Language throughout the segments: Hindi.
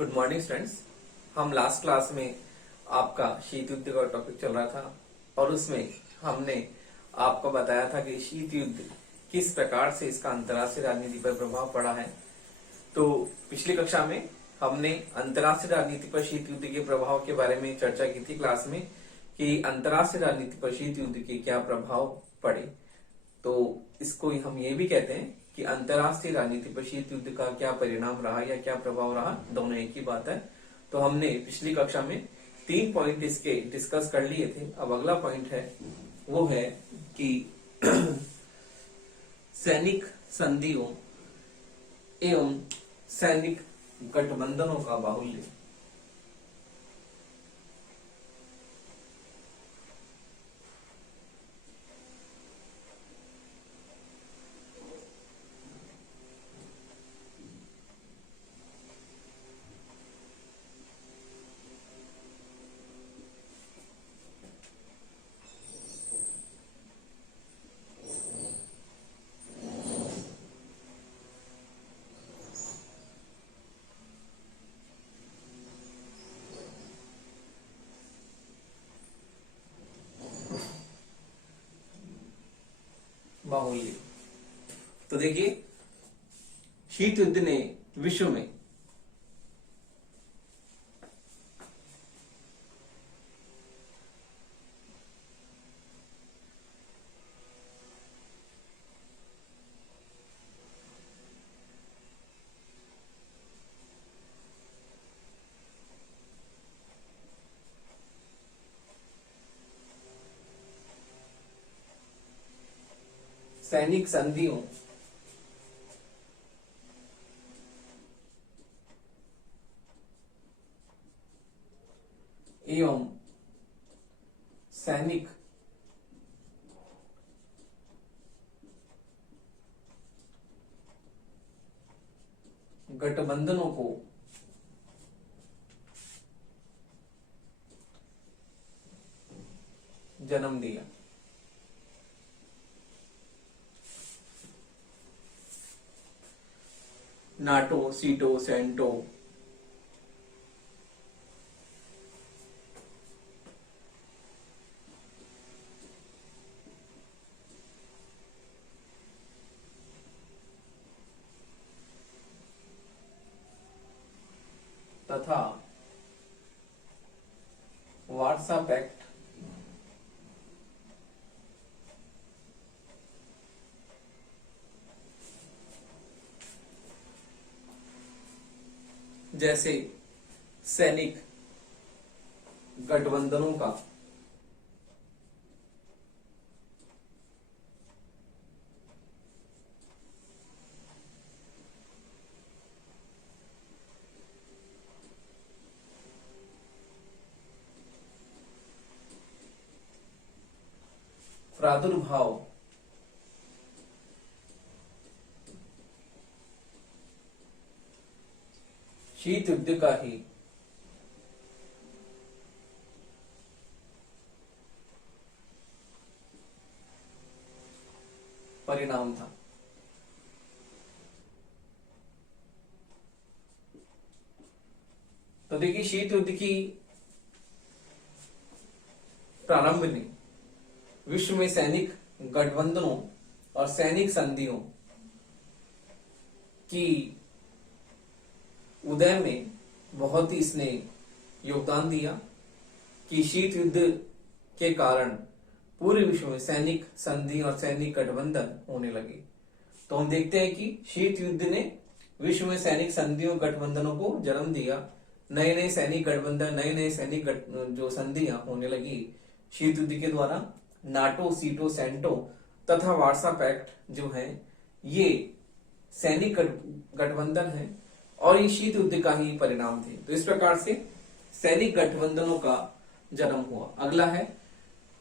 Good morning students. हम लास्ट क्लास में आपका शीत युद्ध का टॉपिक चल रहा था और उसमें हमने आपको बताया था कि शीत युद्ध किस प्रकार से इसका अंतर्राष्ट्रीय राजनीति पर प्रभाव पड़ा है। तो पिछली कक्षा में हमने अंतर्राष्ट्रीय राजनीति पर शीत युद्ध के प्रभाव के बारे में चर्चा की थी क्लास में कि अंतर्राष्ट्रीय राजनीति पर शीत युद्ध के क्या प्रभाव पड़े। तो इसको हम ये भी कहते हैं कि अंतर्राष्ट्रीय राजनीति पर शीत युद्ध का क्या परिणाम रहा या क्या प्रभाव रहा, दोनों एक ही बात है। तो हमने पिछली कक्षा में 3 पॉइंट इसके डिस्कस कर लिए थे। अब अगला पॉइंट है वो है कि सैनिक संधियों एवं सैनिक गठबंधनों का बाहुल्य। बाहुल्य। तो देखिए, शीत युद्ध ने विश्व में सैनिक संधियों एवं सैनिक गठबंधनों को जन्म दिया। नाटो, सीटो, सेंटो तथा वार्सा पैक्ट जैसे सैनिक गठबंधनों का प्रादुर्भाव शीत युद्ध का ही परिणाम था। तो देखिए, शीत युद्ध की प्रारंभ ने विश्व में सैनिक गठबंधनों और सैनिक संधियों की उदय में बहुत ही इसने योगदान दिया कि शीत युद्ध के कारण पूरे विश्व में सैनिक संधि और सैनिक गठबंधन होने लगे। तो हम देखते हैं कि शीत युद्ध ने विश्व में सैनिक संधियों गठबंधनों को जन्म दिया। नए नए सैनिक गठबंधन, नए नए सैनिक जो संधियां होने लगी शीत युद्ध के द्वारा। नाटो, सीटो, सेंटो तथा वार्सा पैक्ट जो है ये सैनिक गठबंधन है और ये शीत युद्ध का ही परिणाम थे। तो इस प्रकार से सैनिक गठबंधनों का जन्म हुआ। अगला है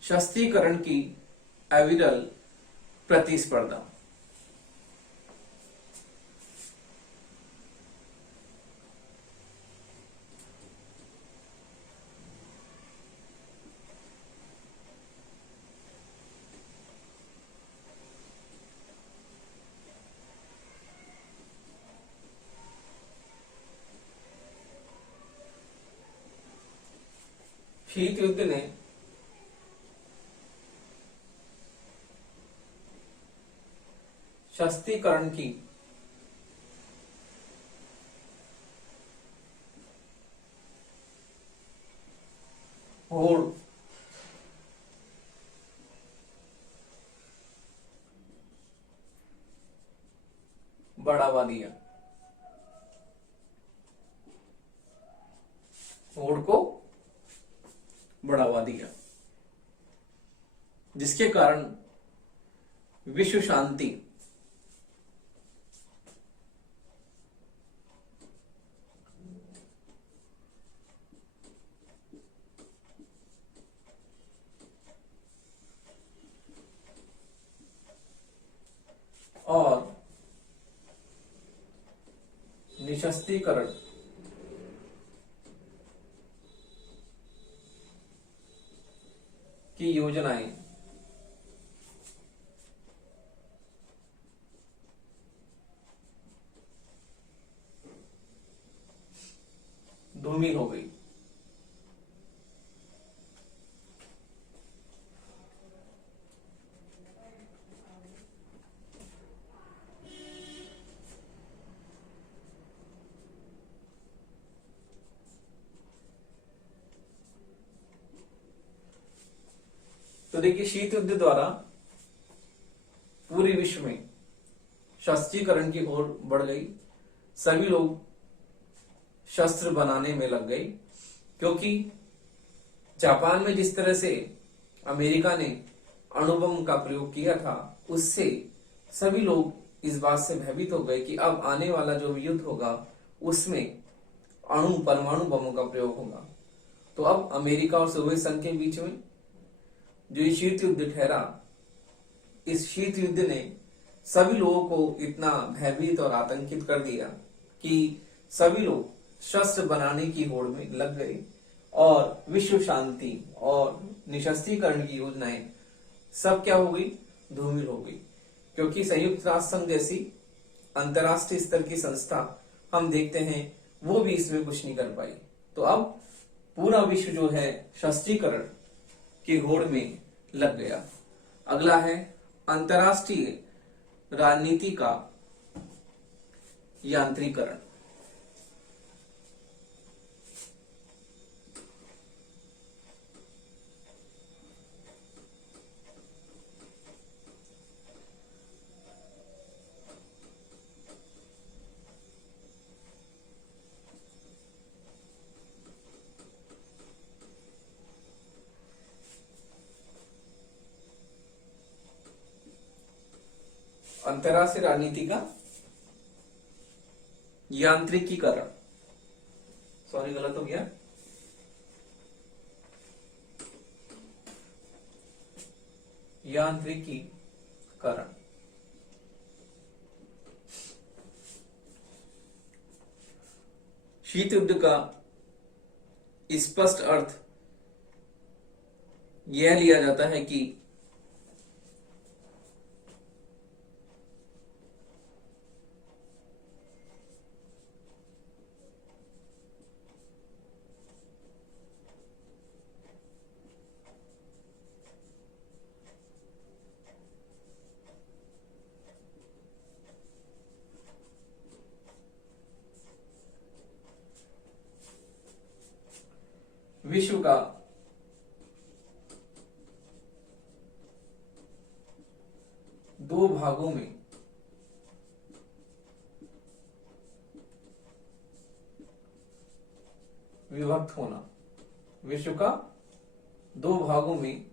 शस्त्रीकरण की अविरल प्रतिस्पर्धा। शीत युद्ध ने शस्त्रीकरण की होड़ बढ़ावा दिया, होड़ को बढ़ावा दिया, जिसके कारण विश्व शांति और निशस्त्रीकरण की योजनाएं धूमिल हो गई। तो देखिए, शीत युद्ध द्वारा पूरे विश्व में शस्त्रीकरण की ओर बढ़ गई। सभी लोग शस्त्र बनाने में लग गए, क्योंकि जापान में जिस तरह से अमेरिका ने अणुबम का प्रयोग किया था, उससे सभी लोग इस बात से भयभीत हो गए कि अब आने वाला जो भी युद्ध होगा उसमें परमाणु बमों का प्रयोग होगा। तो अब अमेरिका और सोवियत संघ के बीच में जो ये शीत युद्ध ठहरा, इस शीत युद्ध ने सभी लोगों को इतना भयभीत और आतंकित कर दिया कि सभी लोग शस्त्र बनाने की होड़ में लग गए और विश्व शांति और निशस्त्रीकरण की योजनाएं सब क्या हो गई, धूमिल हो गई। क्योंकि संयुक्त राष्ट्र संघ जैसी अंतरराष्ट्रीय स्तर की संस्था हम देखते हैं वो भी इसमें कुछ नहीं कर पाई। तो अब पूरा विश्व जो है शस्त्रीकरण की होड़ में लग गया। अगला है अंतरराष्ट्रीय राजनीति का यांत्रिकरण। अंतरराष्ट्रीय राजनीति का यांत्रिकीकरण, सॉरी गलत हो गया, यांत्रिकीकरण। शीत युद्ध का स्पष्ट अर्थ यह लिया जाता है कि विश्व का दो भागों में विभक्त होना, विश्व का दो भागों में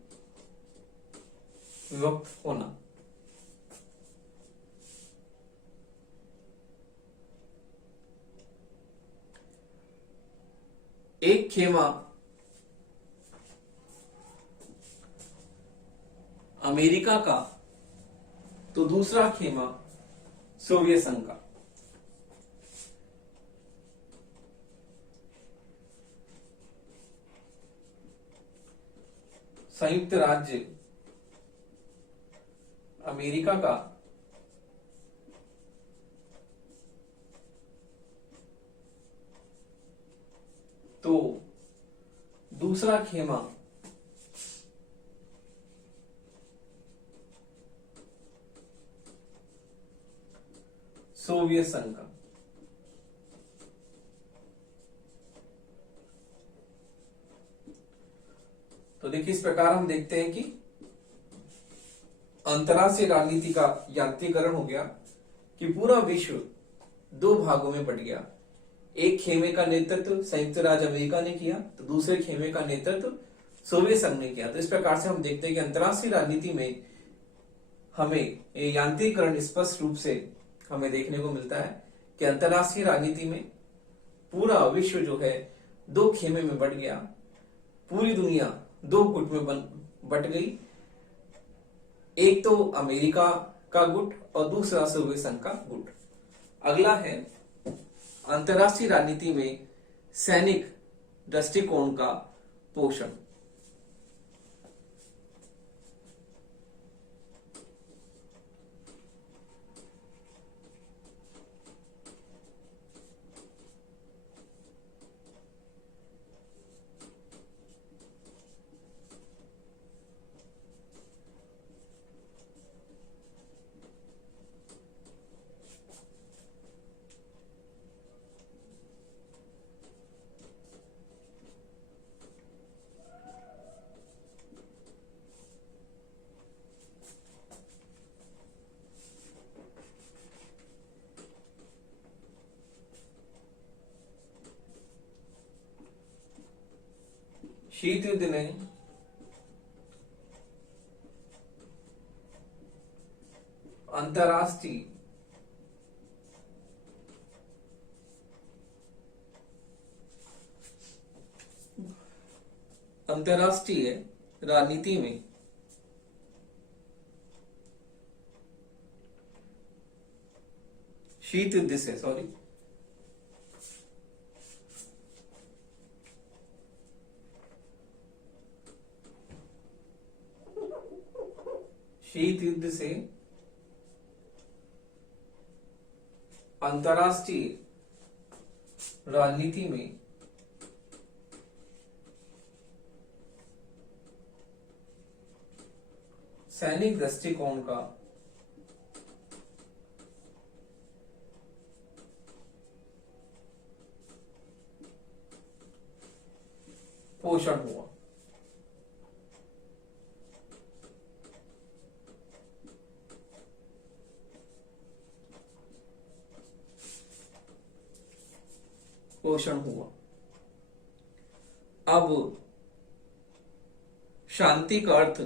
विभक्त होना। एक खेमा अमेरिका का तो दूसरा खेमा सोवियत संघ का। संयुक्त राज्य अमेरिका का तो दूसरा खेमा सोवियत संघ का। तो देखिए इस प्रकार हम देखते हैं कि अंतर्राष्ट्रीय राजनीति का यांत्रिकरण हो गया कि पूरा विश्व दो भागों में बट गया। एक खेमे का नेतृत्व संयुक्त राज्य अमेरिका ने किया तो दूसरे खेमे का नेतृत्व सोवियत संघ ने किया। तो इस प्रकार से हम देखते हैं कि अंतर्राष्ट्रीय राजनीति में हमें यांत्रिकरण स्पष्ट रूप से हमें देखने को मिलता है कि अंतर्राष्ट्रीय राजनीति में पूरा विश्व जो है दो खेमे में बट गया। पूरी दुनिया दो गुट में बट गई। एक तो अमेरिका का गुट और दूसरा सोवियत संघ का गुट। अगला है अंतर्राष्ट्रीय राजनीति में सैनिक दृष्टिकोण का पोषण। शीत युद्ध ने अंतर्राष्ट्रीय राजनीति में शीत युद्ध से अंतर्राष्ट्रीय राजनीति में सैनिक दृष्टिकोण का पोषण हुआ। अब शांति का अर्थ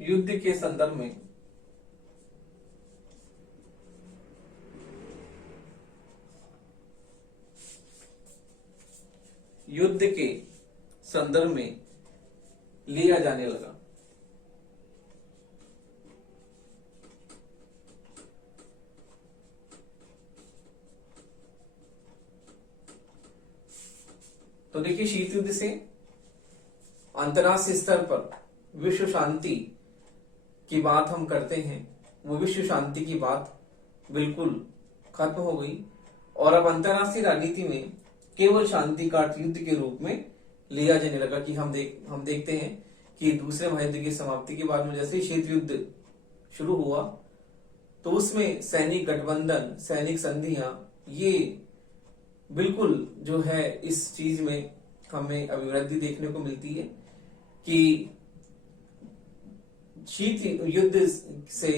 युद्ध के संदर्भ में लिया जाने लगा। तो देखिए शीत युद्ध से अंतर्राष्ट्रीय स्तर पर विश्व शांति की बात हम करते हैं, वो विश्व शांति की बात बिल्कुल खत्म हो गई और अब अंतर्राष्ट्रीय राजनीति में केवल शांति का अर्थ युद्ध के रूप में लिया जाने लगा। कि हम देखते हैं कि दूसरे महायुद्ध की समाप्ति के बाद में जैसे ही शीत युद्ध शुरू हुआ तो उसमें सैनिक गठबंधन, सैनिक संधियां, ये बिल्कुल जो है इस चीज में हमें अभिवृद्धि देखने को मिलती है कि शीत युद्ध से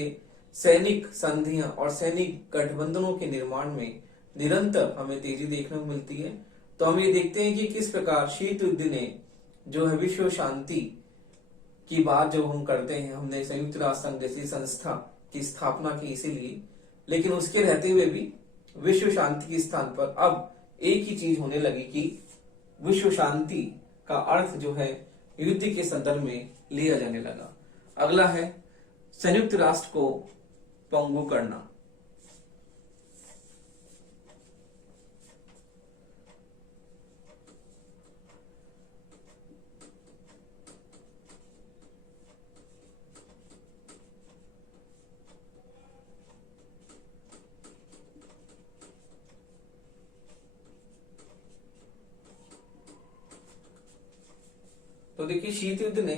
सैनिक संधियां और सैनिक गठबंधनों के निर्माण में निरंतर हमें तेजी देखने को मिलती है। तो हम ये देखते हैं कि किस प्रकार शीत युद्ध ने जो है विश्व शांति की बात जब हम करते हैं, हमने संयुक्त राष्ट्र संघ जैसी संस्था की स्थापना की इसीलिए, लेकिन उसके रहते हुए भी विश्व शांति के स्थान पर अब एक ही चीज होने लगी कि विश्व शांति का अर्थ जो है युद्ध के संदर्भ में लिया जाने लगा। अगला है संयुक्त राष्ट्र को पंगु करना। तो देखिए शीत युद्ध ने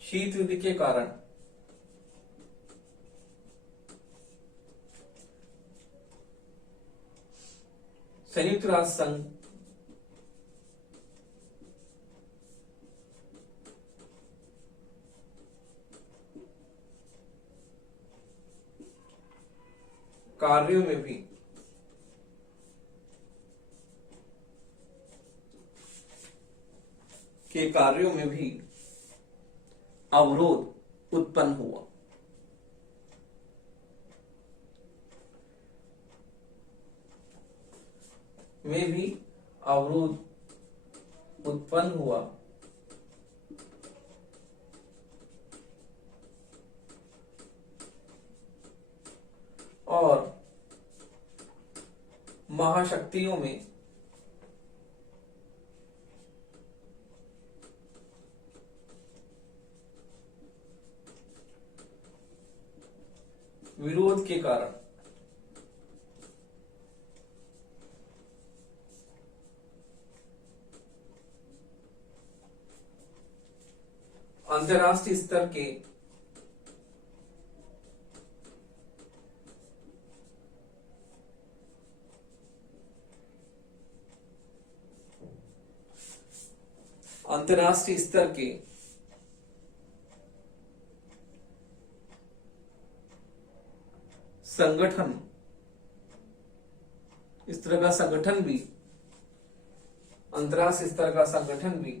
शीत युद्ध के कारण संयुक्त राष्ट्र संघ कार्यों में भी अवरोध उत्पन्न हुआ। में भी अवरोध उत्पन्न हुआ और महाशक्तियों में विरोध के कारण अंतर्राष्ट्रीय स्तर के संगठन, इस तरह का संगठन भी, अंतर्राष्ट्रीय स्तर का संगठन भी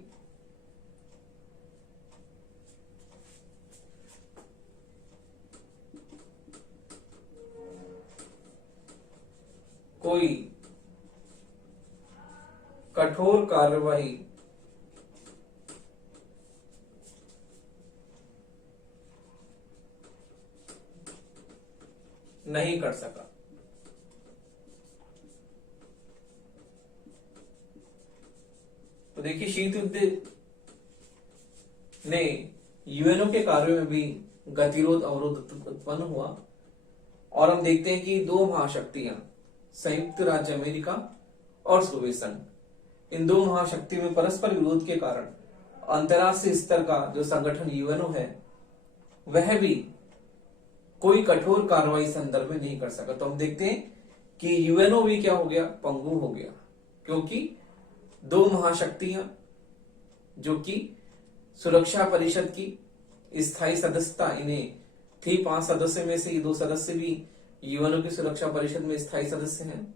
कोई कठोर कार्रवाई नहीं कर सका। तो देखिए शीत युद्ध ने यूएनओ के कार्यों में भी गतिरोध अवरोध उत्पन्न हुआ और हम देखते हैं कि दो महाशक्तियां संयुक्त राज्य अमेरिका और सोवियत संघ, इन दो महाशक्तियों में परस्पर विरोध के कारण अंतर्राष्ट्रीय स्तर का जो संगठन यूएनओ है वह भी कोई कठोर कार्रवाई संदर्भ में नहीं कर सका। तो हम देखते हैं कि यूएनओ भी क्या हो गया, पंगु हो गया, क्योंकि दो महाशक्तियां जो कि सुरक्षा परिषद की स्थायी सदस्यता इन्हें थी, 5 सदस्य में से ये 2 सदस्य भी यूएनओ की सुरक्षा परिषद में स्थायी सदस्य हैं।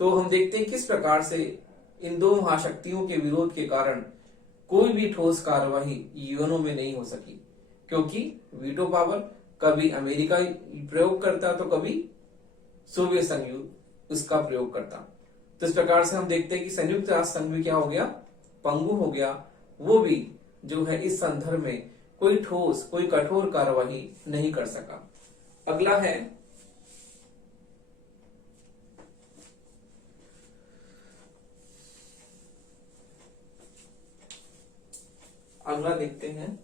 तो हम देखते हैं किस प्रकार से इन दो महाशक्तियों के विरोध के कारण कोई भी ठोस कार्रवाई यूएनओ में नहीं हो सकी, क्योंकि वीटो पावर कभी अमेरिका प्रयोग करता तो कभी सोवियत संघ उसका प्रयोग करता। तो इस प्रकार से हम देखते हैं कि संयुक्त राष्ट्र संघ भी क्या हो गया, पंगु हो गया, वो भी जो है इस संदर्भ में कोई ठोस कोई कठोर कार्रवाई नहीं कर सका। अगला है अगला देखते हैं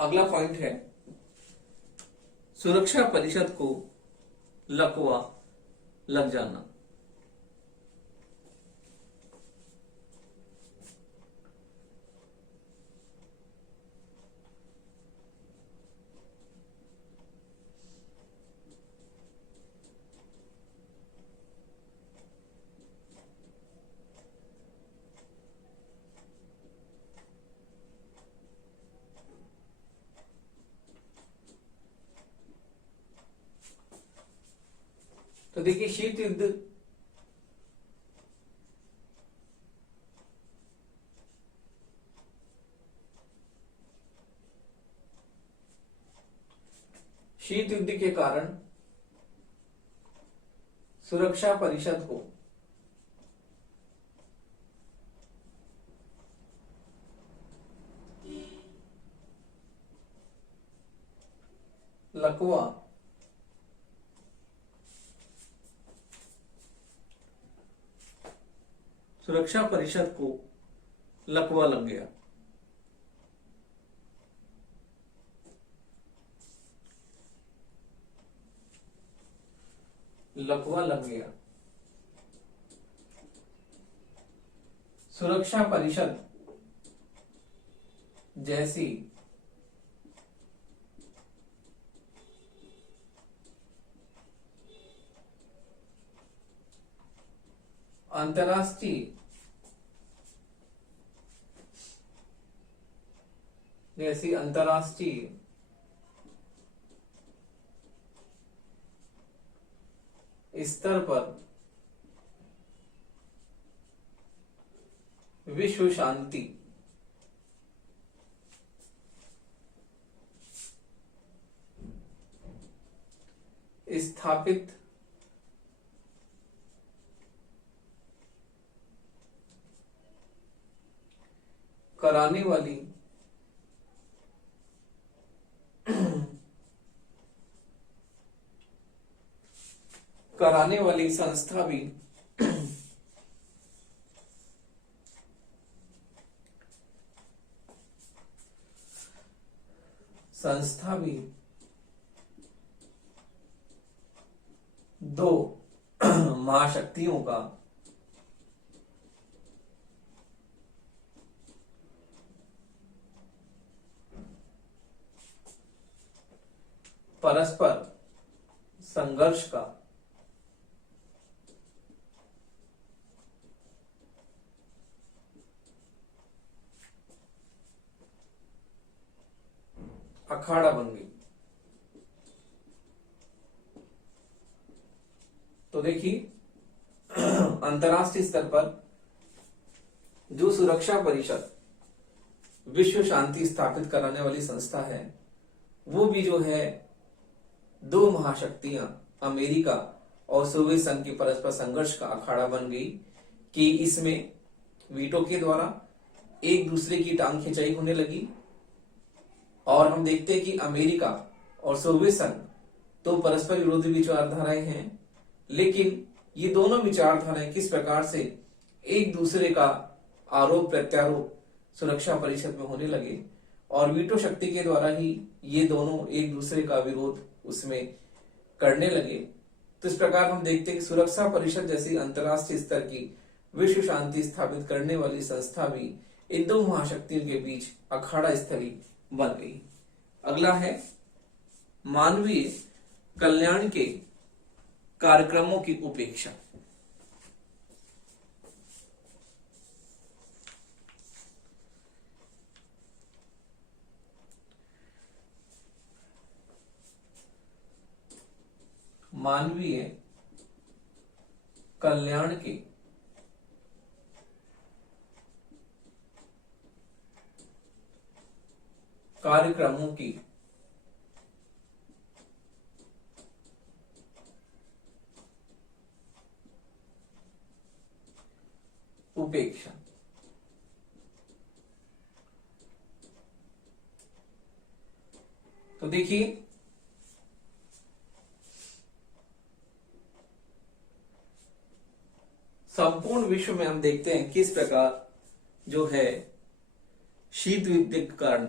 अगला पॉइंट है सुरक्षा परिषद को लकवा लग जाना। तो देखिए शीत युद्ध के कारण सुरक्षा परिषद को लकवा सुरक्षा परिषद को लकवा लग गया। लकवा लग गया। सुरक्षा परिषद जैसी अंतर्राष्ट्रीय स्तर पर विश्व शांति स्थापित कराने वाली संस्था भी दो महाशक्तियों का परस्पर संघर्ष का अखाड़ा बन गई। तो देखिए अंतर्राष्ट्रीय स्तर पर जो सुरक्षा परिषद विश्व शांति स्थापित कराने वाली संस्था है, वो भी जो है दो महाशक्तियां अमेरिका और सोवियत संघ के परस्पर संघर्ष का अखाड़ा बन गई कि इसमें वीटो के द्वारा एक दूसरे की टांग खिंचाई होने लगी। और हम देखते हैं कि अमेरिका और सोवियत संघ तो परस्पर विरोधी विचारधाराएं हैं, लेकिन ये दोनों विचारधाराएं किस प्रकार से एक दूसरे का आरोप प्रत्यारोप सुरक्षा परिषद में होने लगे और वीटो शक्ति के द्वारा ही ये दोनों एक दूसरे का विरोध उसमें करने लगे। तो इस प्रकार हम देखते हैं कि सुरक्षा परिषद जैसी अंतर्राष्ट्रीय स्तर की विश्व शांति स्थापित करने वाली संस्था भी इन दो महाशक्तियों के बीच अखाड़ा स्थली बन गई। अगला है मानवीय कल्याण के कार्यक्रमों की उपेक्षा। मानवीय कल्याण के कार्यक्रमों की उपेक्षा। तो देखिए संपूर्ण विश्व में हम देखते हैं किस प्रकार जो है शीत युद्ध के कारण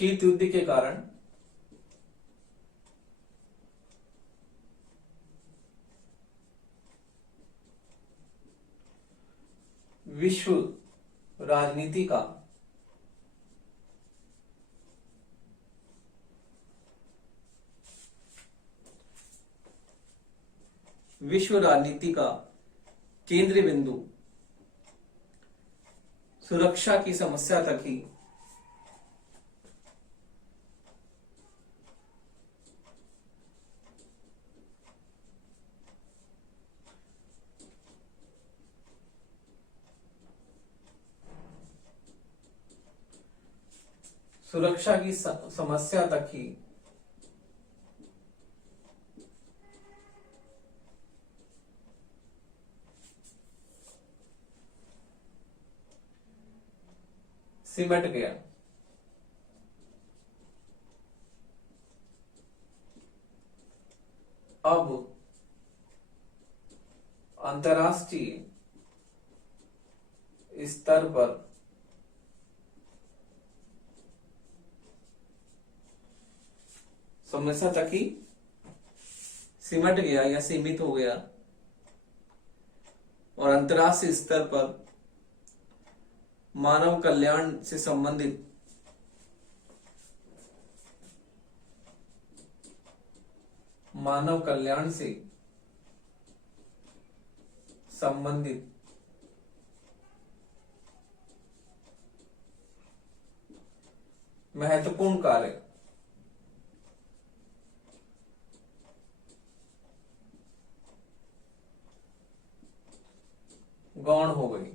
शीत युद्ध के कारण विश्व राजनीति का केंद्र बिंदु सुरक्षा की समस्या तक ही सिमट गया। अब अंतर्राष्ट्रीय स्तर पर समस्या तक ही सिमट गया या सीमित हो गया और अंतर्राष्ट्रीय स्तर पर मानव कल्याण से संबंधित महत्वपूर्ण कार्य गौण हो गई।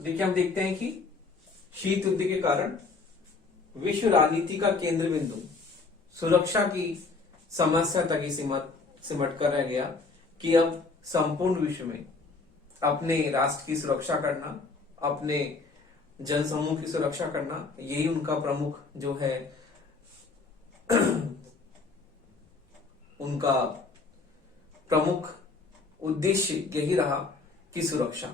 देखिए हम देखते हैं कि शीत युद्ध के कारण विश्व राजनीति का केंद्र बिंदु सुरक्षा की समस्या तक ही सिमट कर रह गया कि अब संपूर्ण विश्व में अपने राष्ट्र की सुरक्षा करना, अपने जनसमूह की सुरक्षा करना, यही उनका प्रमुख जो है उनका प्रमुख उद्देश्य यही रहा कि सुरक्षा।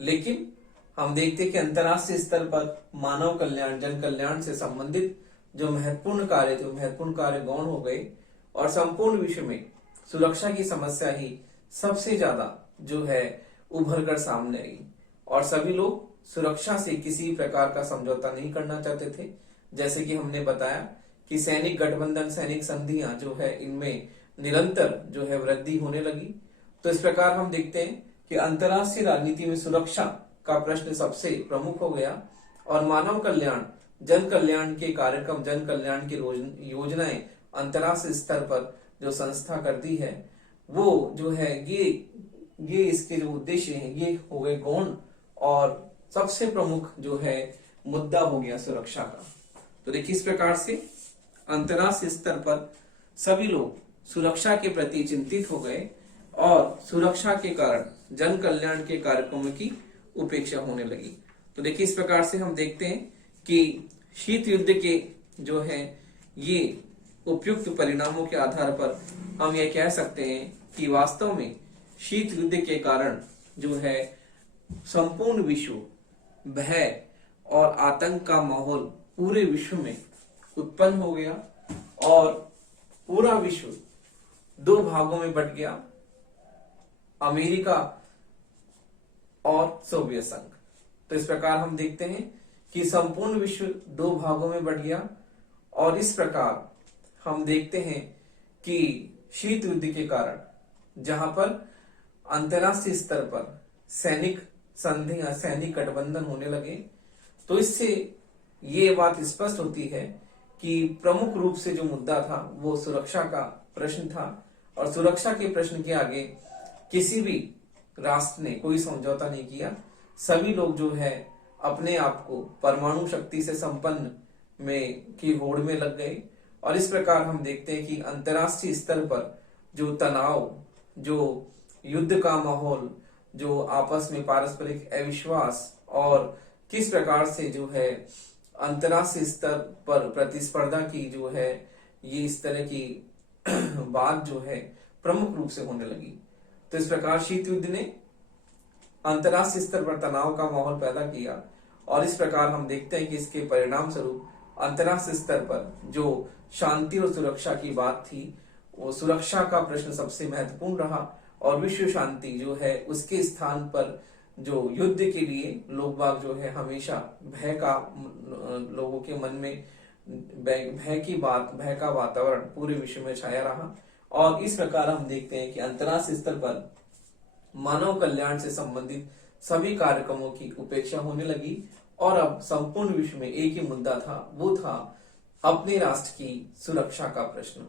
लेकिन हम देखते हैं कि अंतर्राष्ट्रीय स्तर पर मानव कल्याण, जन कल्याण से संबंधित जो महत्वपूर्ण कार्य गौण हो गए और संपूर्ण विश्व में सुरक्षा की समस्या ही सबसे ज्यादा जो है उभर कर सामने आई और सभी लोग सुरक्षा से किसी प्रकार का समझौता नहीं करना चाहते थे। जैसे कि हमने बताया कि सैनिक गठबंधन, सैनिक संधियां जो है इनमें निरंतर जो है वृद्धि होने लगी। तो इस प्रकार हम देखते हैं कि अंतर्राष्ट्रीय राजनीति में सुरक्षा का प्रश्न सबसे प्रमुख हो गया और मानव कल्याण, जन कल्याण के कार्यक्रम, जन कल्याण की योजनाएं अंतर्राष्ट्रीय स्तर पर जो संस्था करती है वो जो है ये इसके जो उद्देश्य हैं ये हो गए गौण और सबसे प्रमुख जो है मुद्दा हो गया सुरक्षा का। तो देखिए इस प्रकार से अंतर्राष्ट्रीय स्तर पर सभी लोग सुरक्षा के प्रति चिंतित हो गए और सुरक्षा के कारण जन कल्याण के कार्यक्रमों की उपेक्षा होने लगी। तो देखिए इस प्रकार से हम देखते हैं कि शीत युद्ध के जो है ये उपयुक्त परिणामों के आधार पर हम ये कह सकते हैं कि वास्तव में शीत युद्ध के कारण जो है संपूर्ण विश्व भय और आतंक का माहौल पूरे विश्व में उत्पन्न हो गया और पूरा विश्व दो भागों में बंट गया, अमेरिका और सोवियत संघ। तो इस प्रकार हम देखते हैं कि संपूर्ण विश्व दो भागों में बंट गया और इस प्रकार हम देखते हैं कि शीत युद्ध के कारण जहां पर अंतर्राष्ट्रीय स्तर पर सैनिक संधि या सैनिक गठबंधन होने लगे, तो इससे ये बात स्पष्ट होती है कि प्रमुख रूप से जो मुद्दा था वो सुरक्षा का प्रश्न था और सुरक्षा के प्रश्न के आगे किसी भी राष्ट्र ने कोई समझौता नहीं किया। सभी लोग जो है अपने आप को परमाणु शक्ति से संपन्न में की होड़ में लग गए और इस प्रकार हम देखते हैं कि अंतर्राष्ट्रीय स्तर पर जो तनाव, जो युद्ध का माहौल, जो आपस में पारस्परिक अविश्वास और किस प्रकार से जो है अंतर्राष्ट्रीय स्तर पर प्रतिस्पर्धा की जो है ये इस तरह की बात जो है प्रमुख रूप से होने लगी। तो इस प्रकार शीत युद्ध ने अंतर्राष्ट्रीय स्तर पर तनाव का माहौल पैदा किया। और इस प्रकार हम देखते हैं कि इसके परिणाम स्वरूप अंतर्राष्ट्रीय स्तर पर जो शांति और सुरक्षा की बात थी, वो सुरक्षा का प्रश्न सबसे महत्वपूर्ण रहा, और विश्व शांति जो है उसके स्थान पर जो युद्ध के लिए लोग बाग जो है हमेशा भय का, लोगों के मन में भय का वातावरण पूरे विश्व में छाया रहा। और इस प्रकार हम देखते हैं कि अंतर्राष्ट्रीय स्तर पर मानव कल्याण से संबंधित सभी कार्यक्रमों की उपेक्षा होने लगी, और अब संपूर्ण विश्व में एक ही मुद्दा था, वो था अपने राष्ट्र की सुरक्षा का प्रश्न।